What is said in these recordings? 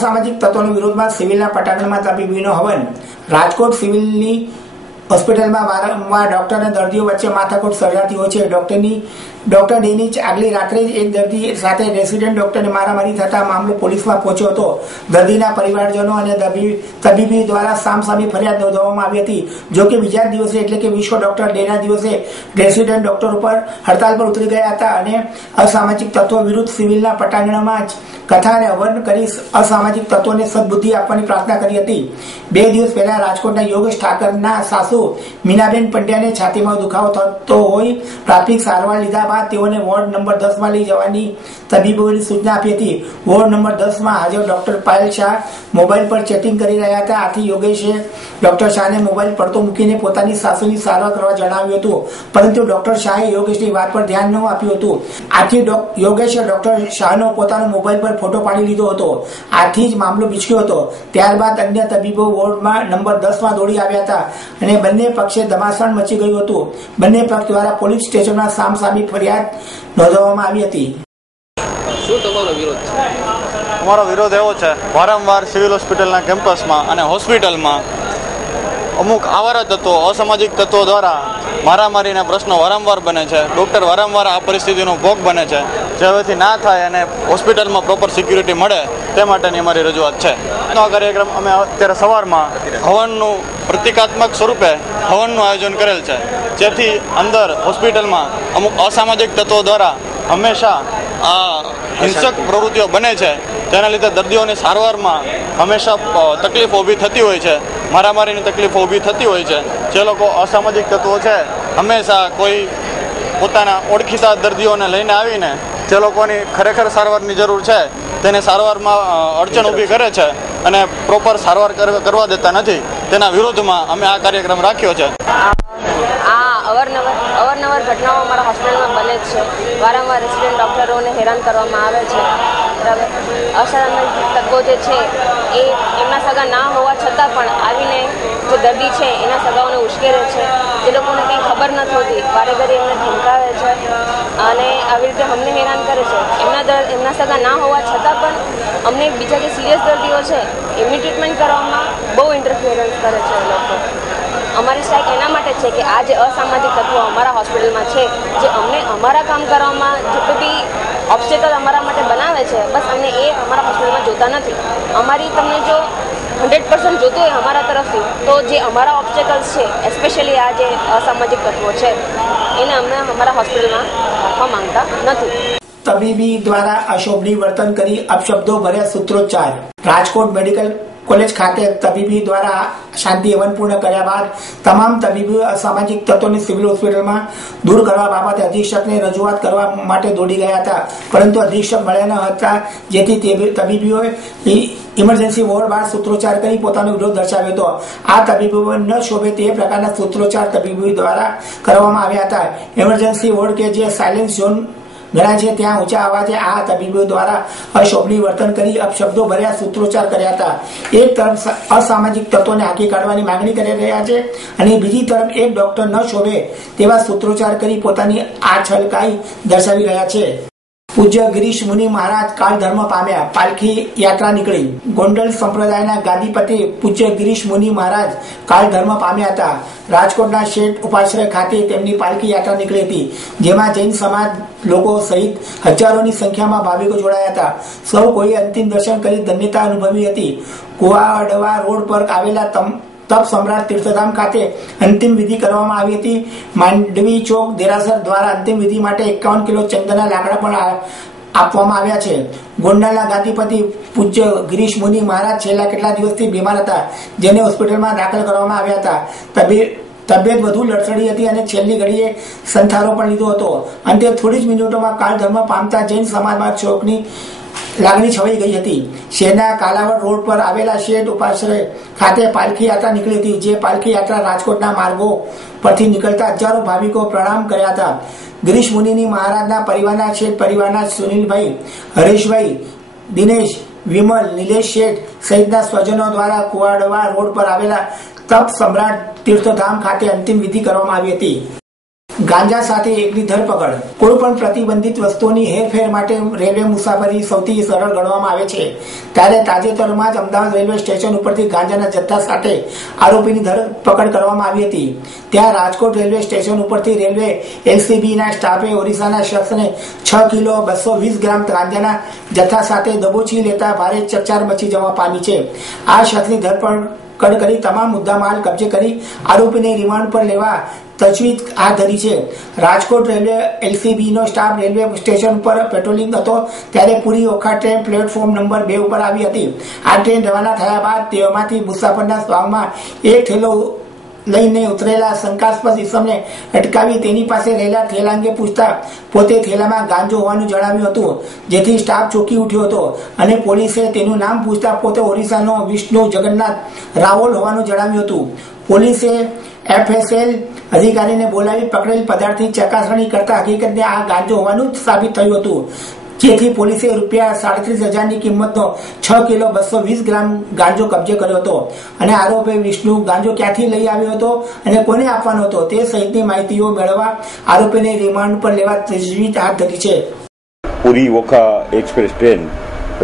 असामाजिक तत्वों विरोध में सिविल पटांगण में तबीबीनो हवन। राजकोट सिविल होस्पिटल में वारंवार डॉक्टर ने दर्दियों वच्चे माथाकूट सर्जाती हो छे। डॉक्टर डेनी आगली रात्रे एक दर्दी साथे रेसिडेंट डॉक्टर ने मारामारी थता मामलो पोलीस में पहुंच्यो हतो। दर्दीना परिवारजनों अने तबीबी द्वारा सामसामी फरियाद नोंधवामां आवी हती। जो कि बीजा दिवसे एटले के विश्व डॉक्टर डेना दिवसे रेसिडेंट डॉक्टर पर हड़ताल पर उतरी गया हता अने असामाजिक तत्व विरुद्ध सिविलना पटांगणमां कथा अने हवन करी असामाजिक तत्वोने सद्बुद्धि आपवानी प्रार्थना करी हती। 2 दिवस पहला राजकोटना योगेश ठाकरना सासू मीनाबेन पंड्याने छातीमां दुखाવો થતો હોય પ્રાથમિક સારવાર લીધા બાદ તેઓને વોર્ડ નંબર 10 માં લઈ જવાની તબીબોની સૂચના આપી હતી। વોર્ડ નંબર 10 માં હાજર ડોક્ટર પાયલ શાહ મોબાઈલ પર ચેટિંગ કરી રહ્યા હતા। આથી યોગેશે ડોક્ટર શાહને મોબાઈલ પડતો મૂકીને પોતાની સાસુની સારવાર કરવા જણાવ્યું હતું, પરંતુ ડોક્ટર શાહે યોગેશની વાત પર ધ્યાન ન આપ્યું હતું। આથી યોગેશે ડોક્ટર શાહનો પોતાનો મોબાઈલ પર ફોટો પાડી લીધો હતો। આથી જ મામલો બીચક્યો હતો। ત્યારબાદ અન્ય તબીબો વોર્ડમાં નંબર 10 માં દોડી આવ્યા હતા અને બંને પક્ષે ધમાસાણ મચી ગયું હતું। બંને પક્ષ દ્વારા પોલીસ સ્ટેશનમાં સામસામી ફરિયાદ નોંધવામાં આવી હતી। શું તમારો વિરોધ છે? અમારો વિરોધ એવો છે, વારંવાર સિવિલ હોસ્પિટલના કેમ્પસમાં અને હોસ્પિટલમાં અમુક આવારા તત્વો, અસામાજિક તત્વો દ્વારા મારામારીના પ્રશ્નો વારંવાર બને છે। ડૉક્ટર વારંવાર આ પરિસ્થિતિનો ભોગ બને છે, જે હવેથી ના થાય અને હોસ્પિટલમાં પ્રોપર સિક્યુરિટી મળે તે માટેની અમારી રજૂઆત છે। આ કાર્યક્રમ અમે અત્યારે સવારમાં હવનનું પ્રતિકાત્મક સ્વરૂપે હવનનું આયોજન કરેલ છે, જેથી અંદર હોસ્પિટલમાં અમુક અસામાજિક તત્વો દ્વારા હંમેશા આ હિંસક પ્રવૃત્તિઓ બને છે, તેના લીધે દર્દીઓની સારવારમાં હંમેશા તકલીફો ઊભી થતી હોય છે, મારામારીની તકલીફો ઊભી થતી હોય છે। જે લોકો અસામાજિક તત્વો છે હંમેશા કોઈ પોતાના ઓળખીતા દર્દીઓને લઈને આવીને જે લોકોની ખરેખર સારવારની જરૂર છે તેને સારવારમાં અડચણ ઊભી કરે છે અને પ્રોપર સારવાર કરવા દેતા નથી। તેના વિરોધમાં અમે આ કાર્યક્રમ રાખ્યો છે। અવારનવાર ઘટનાઓ અમારા હોસ્પિટલમાં બને જ છે। વારંવાર રેસિડેન્ટ ડૉક્ટરોને હેરાન કરવામાં આવે છે, બરાબર। અસામાજિક તત્વો જે છે એ એમના સગા ના હોવા છતાં પણ આવીને જે દર્દી છે એના સગાઓને ઉશ્કેરે છે, જે લોકોને કંઈ ખબર નથી હોતી વારે ઘડી એમને ધમકાવે છે અને આવી રીતે અમને હેરાન કરે છે। એમના સગા ના હોવા છતાં પણ અમને બીજા જે સિરિયસ દર્દીઓ છે એમની ટ્રીટમેન્ટ કરવામાં બહુ ઇન્ટરફિયરન્સ કરે છે એ લોકો। અમારી સ્ટ્રાઇક એના માટે છે કે આ જે અસામાજિક તત્વો અમારા હોસ્પિટલમાં છે, જે અમને અમારા કામ કરવામાં જેટલું બી ઓબ્સ્ટેકલ અમારા માટે બનાવે છે, બસ અમને એ અમારા હોસ્પિટલમાં જોતા નથી। અમારી તમને જો 100% જોતું હોય અમારા તરફથી, તો જે અમારા ઓબ્સ્ટેકલ્સ છે, એસ્પેશિયલી આ જે અસામાજિક તત્વો છે એને અમે અમારા હોસ્પિટલમાં રાખવા માંગતા નથી। તબીબી દ્વારા અશોભની વર્તન કરી અપશબ્દો ભર્યા સૂત્રોચ્ચાર। રાજકોટ મેડિકલ કોલેજ ખાતે તબીબી દ્વારા શાંતિ હવન પૂર્ણ કર્યા બાદ તમામ તબીબીઓ અસામાજિક તત્વોને સિવિલ હોસ્પિટલમાં દૂર કરવા બાબતે અધિક્ષકને રજૂઆત કરવા માટે દોડી ગયા હતા, પરંતુ અધિક્ષક મળ્યા ન હતા, જેથી તબીબીઓએ ઇમરજન્સી વોર્ડ બહાર સૂત્રોચ્ચાર કરી પોતાનો વિરોધ દર્શાવ્યો હતો। આ તબીબીઓ ન શોભે તે પ્રકારના સૂત્રોચ્ચાર તબીબીઓ દ્વારા કરવામાં આવ્યા હતા। ઇમરજન્સી વોર્ડ કે જે સાયલેન્સ ઝોન ગણાય છે ત્યાં ઊંચા અવાજે આ તબીબો દ્વારા અશોભની વર્તન કરી અપશબ્દો ભર્યા સૂત્રોચ્ચાર કર્યા હતા। એક તરફ અસામાજિક તત્વોને હાંકી કાઢવાની માંગણી કરી રહ્યા છે અને બીજી તરફ એક ડોક્ટર ન શોભે તેવા સૂત્રોચ્ચાર કરી પોતાની આ છલકાઈ દર્શાવી રહ્યા છે। પૂજ્ય ગિરીશ મુનિ મહારાજ કાળ ધર્મ પામ્યા, પાલખી યાત્રા નીકળી। ગોંડલ સંપ્રદાયના ગાદીપતિ પૂજ્ય ગિરીશ મુનિ મહારાજ કાળ ધર્મ પામ્યા હતા। રાજકોટના શેઠ ઉપાશ્રય ખાતે તેમની પાલખી યાત્રા નીકળી હતી, જેમાં જૈન સમાજ લોકો સહિત હજારોની સંખ્યામાં ભાવિકો જોડાયા હતા। સૌ કોઈએ અંતિમ દર્શન કરી ધન્યતા અનુભવી હતી। કુવાડવા રોડ પર આવેલા તપ સમ્રાટ તીર્થધામ ખાતે અંતિમ વિધિ કરવામાં આવી હતી। માંડવી ચોક દેરાસર દ્વારા અંતિમ વિધિ માટે 51 કિલો ચંદનના લાકડા પણ આપવામાં આવ્યા છે। ગોંડલના ગાદીપતિ પૂજ્ય ગિરીશ મુનિ મહારાજ છેલ્લા કેટલા દિવસથી બીમાર હતા, જેને હોસ્પિટલમાં દાખલ કરવામાં આવ્યા હતા। તબિયત વધુ લડસડી હતી અને છેલ્લી ઘડીએ સંથારો પણ લીધો હતો। અંતે થોડી જ મિનિટોમાં કાળ ધર્મ પામતા જૈન સમાજમાં શોકની લાગણી છવાઈ ગઈ હતી। શહેરના કાલાવડ રોડ પર આવેલા શેઠ ઉપાશ્રય ખાતે પાલખી યાત્રા નીકળી હતી, જે પાલખી યાત્રા રાજકોટના માર્ગો પરથી નીકળતા હજારો ભાવિકો પ્રણામ કર્યા હતા। ગિરીશ મુનિની મહારાજના પરિવારના શેઠ પરિવારના સુનિલભાઈ, હરેશભાઈ, દિનેશ, વિમલ, નિલેશ શેઠ સહિતના સ્વજનો દ્વારા કુવાડવા રોડ પર આવેલા તપ સમ્રાટ તીર્થધામ ખાતે અંતિમ વિધિ કરવામાં આવી હતી। ગાંજા સાથે એકની ધરપકડ. કોઈ પણ પ્રતિબંધિત વસ્તુઓની હેરફેર માટે રેલવે મુસાફરી સૌથી સરળ ગણવામાં આવે છે, ત્યારે તાજેતરમાં જ અમદાવાદ રેલવે સ્ટેશન ઉપરથી ગાંજાના જથ્થા સાથે આરોપીની ધરપકડ કરવામાં આવી હતી. ત્યાં રાજકોટ રેલવે સ્ટેશન ઉપરથી રેલવે એલસીબીના સ્ટાફે ઓરિસ્સાના શખ્સને 6 કિલો 220 ગ્રામ ગાંજાના જથ્થા સાથે દબોચી લેતા ભારે ચકચાર મચી જવા પામી છે. આ શખ્સની ધરપકડ કરી તમામ મુદ્દામાલ કબજે કરી આરોપીને રિમાન્ડ પર લેવા તજવીજ હાથ ધરી છે. રાજકોટ રેલવે એલસીબીનો સ્ટાફ રેલવે સ્ટેશન પર પેટ્રોલિંગ હતો ત્યારે Puri Okha train platform number 2 ઉપર આવી હતી. આ ટ્રેન રવાના થયા બાદ તેમાંથી મુસાફરના સ્વાંગમાં એક થેલો લઈને ઉતરેલા શંકાસ્પદ ઇસમને અટકાવી તેની પાસે રહેલા થેલા અંગે પૂછતા પોતે થેલામાં ગાંજો હોવાનું જણાવ્યું હતું, જેથી સ્ટાફ ચોંકી ઉઠ્યો હતો અને પોલીસે તેનું નામ પૂછતા પોતે ઓરિસ્સાનો વિષ્ણુ જગન્નાથ રાવલ હોવાનું જણાવ્યું હતું. પોલીસે એફએસએલ અધિકારીને બોલાવી પકડેલ પદાર્થની ચકાસણી કરતા હકીકતને આ ગાંજો હોવાનું સાબિત થયું હતું, જેથી પોલીસે રૂપિયા 37,000ની કિંમતનો 6 કિલો 220 ગ્રામ ગાંજો કબજે કર્યો હતો અને આરોપી વિષ્ણુ ગાંજો ક્યાંથી લઈ આવ્યો હતો અને કોને આપવાનો હતો તે સહિતની માહિતીઓ મેળવવા આરોપીને રિમાન્ડ પર લેવા તજવીજ હાથ ધરી છે. Puri Okha express train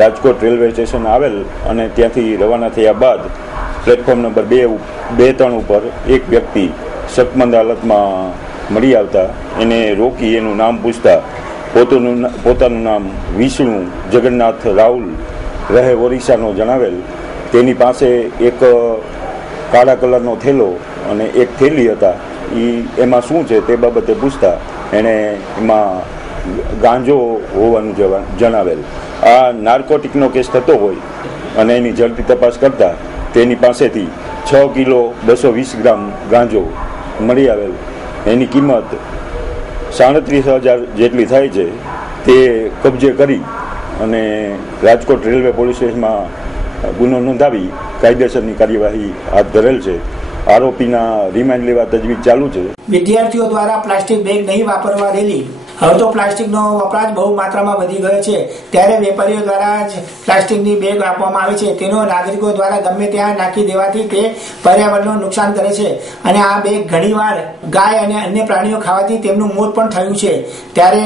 Rajkot railway station આવેલ અને ત્યાંથી રવાના થયા બાદ પ્લેટફોર્મ નંબર 2-3 ઉપર એક વ્યક્તિ શકમંદ હાલતમાં મળી આવતા એને રોકી એનું નામ પૂછતા પોતાનું નામ વિષ્ણુ જગન્નાથ રાહુલ રહે ઓરિસ્સાનો જણાવેલ. તેની પાસે એક કાળા કલરનો થેલો અને એક થેલી હતા. એમાં શું છે તે બાબતે પૂછતા એણે એમાં ગાંજો હોવાનું જણાવેલ. આ નાર્કોટિકનો કેસ થતો હોય અને એની ઝડપી તપાસ કરતા તેની પાસેથી 6 કિલો 220 ગ્રામ ગાંજો મળી આવેલ. એની કિંમત 37,000 જેટલી થાય છે. તે કબજે કરી અને રાજકોટ રેલવે પોલીસ સ્ટેશનમાં ગુનો નોંધાવી કાયદેસરની કાર્યવાહી હાથ ધરેલ છે. આરોપીના રિમાન્ડ લેવા તજવીજ ચાલુ છે. વિદ્યાર્થીઓ દ્વારા પ્લાસ્ટિક બેગ નહીં વાપરવા રેલી. હવે તો પ્લાસ્ટિકનો વપરાશ બહુ માત્રામાં વધી ગયો છે, ત્યારે વેપારીઓ દ્વારા જ પ્લાસ્ટિકની બેગ આપવામાં આવે છે. તેનો નાગરિકો દ્વારા ગમે ત્યાં નાખી દેવાથી તે પર્યાવરણનું નુકસાન કરે છે અને આ બેગ ઘણીવાર ગાય અને અન્ય પ્રાણીઓ ખાવાથી તેમનું મોત પણ થયું છે. ત્યારે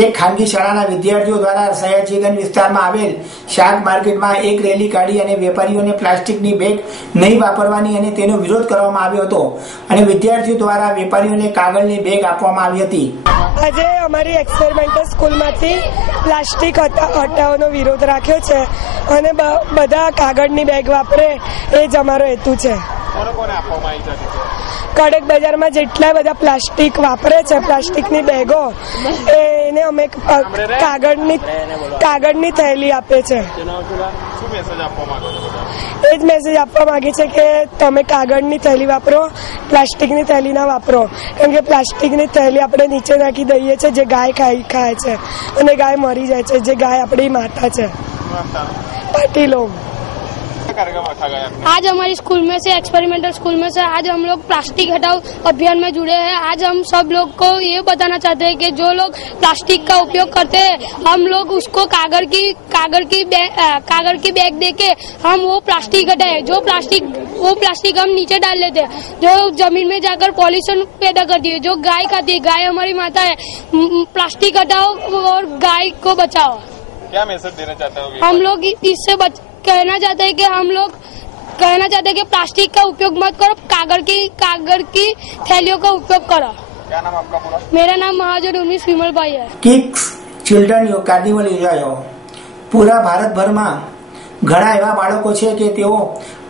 એક ખાનગી શાળાના વિદ્યાર્થીઓ દ્વારા સયાજીગંજ વિસ્તારમાં આવેલ શાક માર્કેટમાં એક રેલી કાઢી અને વેપારીઓને પ્લાસ્ટિકની બેગ નહીં વાપરવાની અને તેનો વિરોધ કરવામાં આવ્યો હતો અને વિદ્યાર્થીઓ દ્વારા વેપારીઓને કાગળની બેગ આપવામાં આવી હતી. આજે અમારી એક્સપેરિમેન્ટલ સ્કૂલમાંથી પ્લાસ્ટિક હટાવવાનો વિરોધ રાખ્યો છે અને બધા કાગળની બેગ વાપરે એ જ અમારો હેતુ છે. કડક બજારમાં જેટલા બધા પ્લાસ્ટિક વાપરે છે, પ્લાસ્ટિકની બેગો, એને અમે કાગળની થેલી આપે છે. એ જ મેસેજ આપવા માંગે છે કે તમે કાગળની થેલી વાપરો, પ્લાસ્ટિકની થેલી ના વાપરો. કેમ કે પ્લાસ્ટિકની થેલી આપણે નીચે નાખી દઈએ છીએ, જે ગાય ખાય છે અને ગાય મરી જાય છે, જે ગાય આપણી માતા છે. पाटिलों आज हमारी स्कूल में से एक्सपेरिमेंटल स्कूल में से आज हम लोग प्लास्टिक हटाओ अभियान में जुड़े हैं। आज हम सब लोग को ये बताना चाहते हैं कि जो लोग प्लास्टिक का उपयोग करते हैं हम लोग उसको कागज की बैग देके हम वो प्लास्टिक हटाए। वो प्लास्टिक हम नीचे डाल लेते हैं, जो जमीन में जाकर पॉल्यूशन पैदा करती है, जो गाय खाती है, गाय हमारी माता है। प्लास्टिक हटाओ और गाय को बचाओ। क्या मैसेज देना चाहते हो? हम लोग इससे कहना चाहते हैं कि कि प्लास्टिक का उपयोग मत करो, कागज की थैलियों का उपयोग करो। क्या नाम आपका पूरा? मेरा नाम महाजन उर्मिश विमल भाई है। કિક્સ ચિલ્ડ્રન કાર્નિવલ યોજાયો। પૂરા ભારતભરમાં ઘણા એવા બાળકો છે કે તેઓ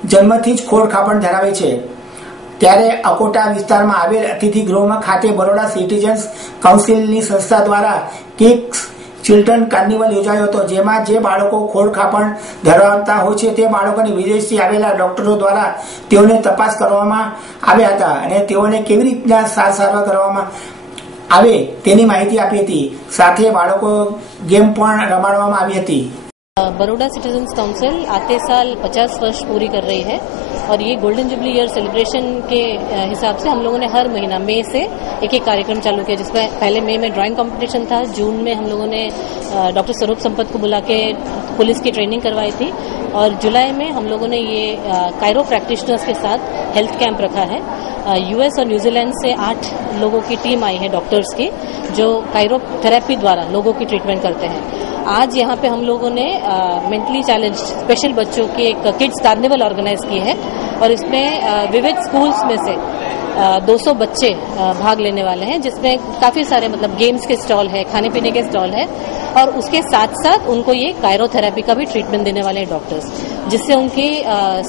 જન્મથી જ ખોડખાપણ ધરાવે છે, ત્યારે અકોટા વિસ્તારમાં આવેલ અતિથિ ગૃહમાં ખાતે બરોડા સિટીઝન્સ કાઉન્સિલની સંસ્થા દ્વારા કિક્સ ચિલ્ડ્રન કાર્નિવલ યોજાયો હતો, જેમાં જે બાળકો ખોડખાપણ ધરાવતા હોય છે તે બાળકોને વિદેશથી આવેલા ડોક્ટરો દ્વારા તેઓને તપાસ કરવામાં આવ્યા હતા અને તેઓને કેવી રીતના સારવાર કરવામાં આવે તેની માહિતી આપી હતી। સાથે બાળકો ગેમ પણ રમાડવામાં આવી હતી। बरोड़ा सिटीजन्स काउंसिल आते साल 50 वर्ष पूरी कर रही है और ये गोल्डन जुबली ईयर सेलिब्रेशन के हिसाब से हम लोगों ने हर महीना मई से एक कार्यक्रम चालू किया, जिसमें पहले मई में ड्राइंग कंपटीशन था, जून में हम लोगों ने डॉक्टर स्वरूप संपत को बुला के पुलिस की ट्रेनिंग करवाई थी और जुलाई में हम लोगों ने ये कायरो प्रैक्टिशनर्स के साथ हेल्थ कैंप रखा है। यूएस और न्यूजीलैंड से 8 लोगों की टीम आई है डॉक्टर्स की, जो कायरोथेरेपी द्वारा लोगों की ट्रीटमेंट करते हैं। आज यहाँ पे हम लोगों ने मेंटली चैलेंज स्पेशल बच्चों की एक किड्स कार्निवल ऑर्गेनाइज की है और इसमें विविध स्कूल्स में से 200 बच्चे भाग लेने वाले हैं, जिसमें काफी सारे मतलब गेम्स के स्टॉल है, खाने पीने के स्टॉल है और उसके साथ साथ उनको ये कायरोथेरेपी का भी ट्रीटमेंट देने वाले हैं डॉक्टर्स, जिससे उनकी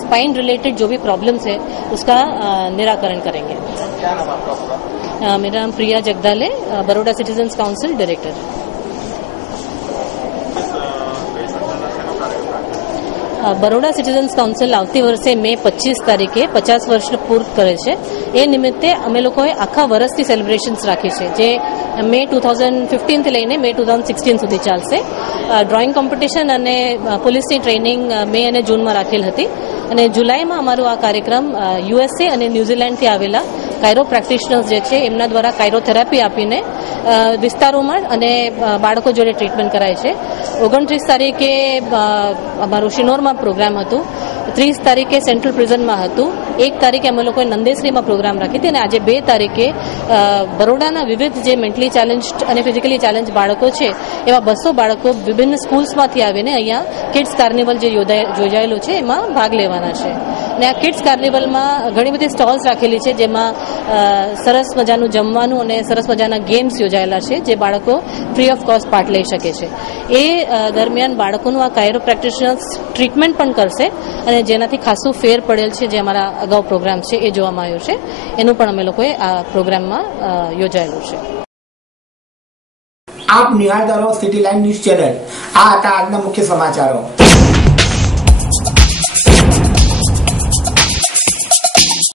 स्पाइन रिलेटेड जो भी प्रॉब्लम्स है उसका निराकरण करेंगे। क्या नाम आपका पूरा? मेरा नाम Priya Jagdale, Baroda citizens council director. Baroda citizens council આવતી વર્ષે મે 25 તારીખે 50 વર્ષ પૂર્ણ કરે છે। એ નિમિત્તે અમે લોકોએ આખા વર્ષની સેલિબ્રેશન્સ રાખી છે, જે મે 2015 થી લઈને મે 2016 સુધી ચાલશે। ડ્રોઈંગ કોમ્પિટિશન અને પોલીસની ટ્રેનિંગ મે અને જૂનમાં રાખેલ હતી અને જુલાઈમાં અમારો આ કાર્યક્રમ યુએસએ અને ન્યુઝીલેન્ડથી આવેલા કાયરો પ્રેક્ટિશનર્સ જે છે એમના દ્વારા કાયરોથેરાપી આપીને વિસ્તારોમાં અને બાળકો જોડે ટ્રીટમેન્ટ કરાય છે। 29 તારીખે અમારું શિનોરમાં પ્રોગ્રામ હતું, 30 તારીખે સેન્ટ્રલ પ્રિઝનમાં હતું, 1 તારીખે અમે લોકોએ નંદેસરીમાં પ્રોગ્રામ રાખી હતી અને આજે 2 તારીખે બરોડાના વિવિધ જે મેન્ટલી ચેલેન્જ અને ફિઝિકલી ચેલેન્જ બાળકો છે એવા 200 બાળકો વિભિન્ન સ્કૂલ્સમાંથી આવીને અહીંયા કિડ્સ કાર્નિવલ જે યોજાયેલું છે એમાં ભાગ લેવાના છે। અને આ કિડ્સ કાર્નિવલમાં ઘણી બધી સ્ટોલ્સ રાખેલી છે, જેમાં સરસ મજાનું જમવાનું અને સરસ મજાના ગેમ્સ યોજાયેલા છે, જે બાળકો ફ્રી ઓફ કોસ્ટ પાર્ટ લઈ શકે છે। એ દરમિયાન બાળકોનું આ કાયરો પ્રેક્ટિશનર્સ ટ્રીટમેન્ટ પણ કરશે અને જેનાથી ખાસું ફેર પડેલ છે, જે અમારા અગાઉ પ્રોગ્રામ છે એ જોવામાં આવ્યો છે, એનું પણ અમે લોકોએ આ પ્રોગ્રામમાં યોજાયેલું છે। આપ નિહાળતા રહો સિટી લાઈવ ન્યૂઝ ચેનલ। આ હતા આજના મુખ્ય સમાચારો।